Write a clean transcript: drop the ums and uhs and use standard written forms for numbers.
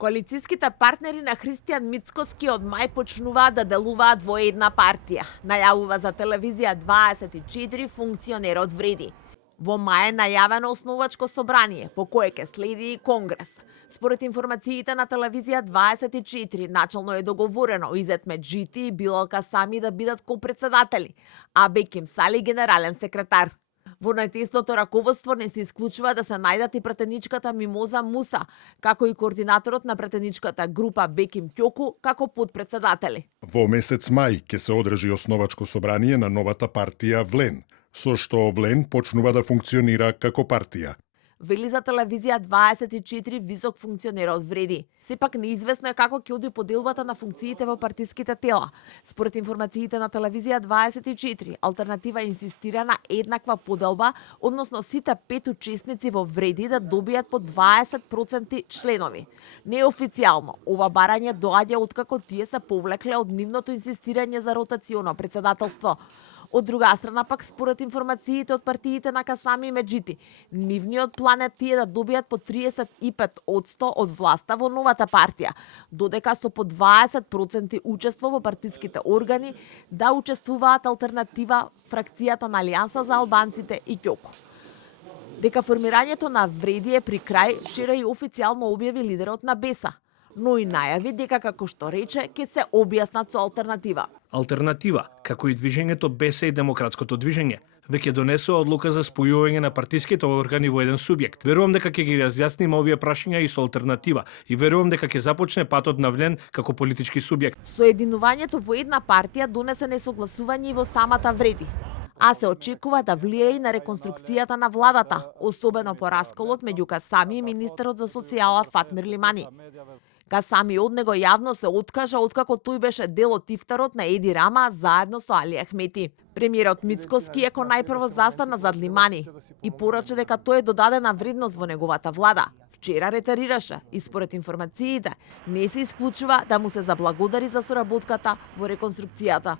Коалицијските партнери на Христијан Мицкоски од мај почнуваат да делуваат во една партија, најавува за телевизија 24 функционерот Вреди. Во мај е најавено основачко собрание, по кое ќе следи и конгрес. Според информациите на телевизија 24, начално е договорено Изет Меджити и Билал Касами да бидат копредседатели, а Беким Сали генерален секретар. Во најтесното раководство не се исклучува да се најдат и претеничката Мимоза Муса, како и координаторот на претеничката група Беким Ќоку како подпредседатели. Во месец мај ќе се одржи основачко собрание на новата партија Влен, со што Влен почнува да функционира како партија. Вели за телевизија 24 висок функционерот Вреди. Сепак неизвестно е како ќе оди поделбата на функциите во партиските тела. Според информациите на телевизија 24, алтернатива инсистира на еднаква поделба, односно сите 5 учесници во Вреди да добијат по 20% членови. Неофицијално, ова барање доаѓа откако тие се повлекле од нивното инсистирање за ротационо председателство. Од друга страна пак, според информациите од партиите на Касами и Меджити, нивниот план е тие да добијат по 35% од власта во новата партија, додека со по 20% учество во партиските органи да учествуваат алтернатива, фракцијата на Алијанса за албанците и Ќоку. Дека формирањето на Вреди е при крај, вчера и официјално објави лидерот на Беса, но и најави дека, како што рече, ќе се објаснат со алтернатива. Алтернатива, како и движењето Беса и демократското движење, веќе донесува одлука за спојување на партиските органи во еден субјект. Верувам дека ќе ги разјасниме овие прашања и со алтернатива и верувам дека ќе започне патот на Влен како политички субјект. Соединувањето во една партија донесе несогласување и во самата Вреди, а се очекува да влие и на реконструкцијата на владата, особено по расколот меѓу Касами и министерот за социјала Фатмир Лимани. Касами од него јавно се откажа откако тој беше дел од ифтарот на Еди Рама заедно со Али Ахмети. Премиерот Мицкоски еко најпрво застана зад Лимани и порача дека тој е додадена вредност во неговата влада. Вчера ретарираше и според информациите не се исклучува да му се заблагодари за соработката во реконструкцијата.